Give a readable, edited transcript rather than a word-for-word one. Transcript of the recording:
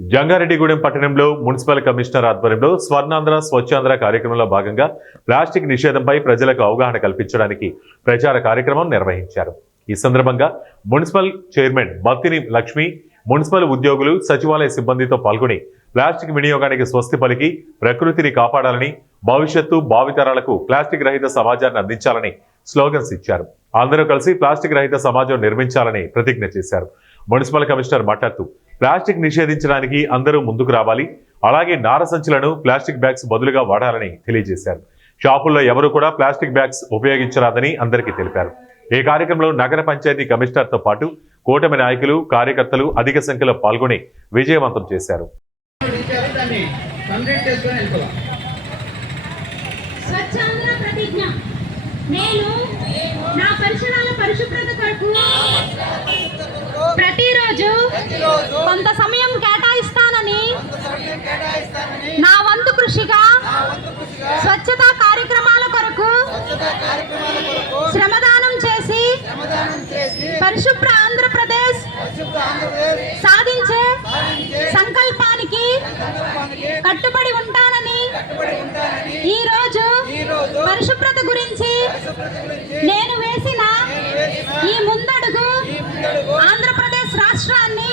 జంగారెడ్డిగూడెం పట్టణంలో municipal commissioner ఆధ్వర్యంలో స్వర్ణాంధ్ర స్వచ్ఛాంధ్ర కార్యక్రమంలో భాగంగా ప్లాస్టిక్ నిషేధంపై ప్రజలకు అవగాహన కల్పించడానికి ప్రచార కార్యక్రమం నిర్వహించారు. ఈ సందర్భంగా municipal chairman Battini Lakshmi, municipal ఉద్యోగులు, సచివాలయ సిబ్బందితో పాల్గొని ప్లాస్టిక్ వినియోగానికి స్వస్తి పలికి ప్రకృతిని కాపాడాలని, భవిష్యత్తు భావితరాలకు ప్లాస్టిక్ రహిత సమాజాన్ని అందించాలని స్లోగన్స్ ఇచ్చారు. అందరూ కలిసి ప్లాస్టిక్ రహిత సమాజం నిర్మించాలని ప్రతిజ్ఞ చేశారు. మున్సిపల్ కమిషనర్ మాట్లాడుతూ ప్లాస్టిక్ నిషేధించడానికి అందరూ ముందుకు రావాలి, అలాగే నార సంచులను ప్లాస్టిక్ బ్యాగ్స్ బదులుగా వాడాలని తెలియజేశారు. షాపుల్లో ఎవరు కూడా ప్లాస్టిక్ బ్యాగ్స్ ఉపయోగించరాదని అందరికీ తెలిపారు. ఈ కార్యక్రమంలో నగర పంచాయతీ కమిషనర్తో పాటు కూటమి నాయకులు, కార్యకర్తలు అధిక సంఖ్యలో పాల్గొని విజయవంతం చేశారు. ప్రతిరోజు కొంత సమయం కేటాయిస్తానని నా వంతు కృషిగా స్వచ్ఛతా కార్యక్రమాల కొరకు శ్రమదానం చేసి పరిశుభ్ర ఆంధ్రప్రదేశ్ సాధించే సంకల్పానికి కట్టుబడి ఉంటానని, ఈ రోజు పరిశుభ్రత గురించి నేను వేసిన ఈ ముందడుగు ఆంధ్రప్రదేశ్ రాష్ట్రాన్ని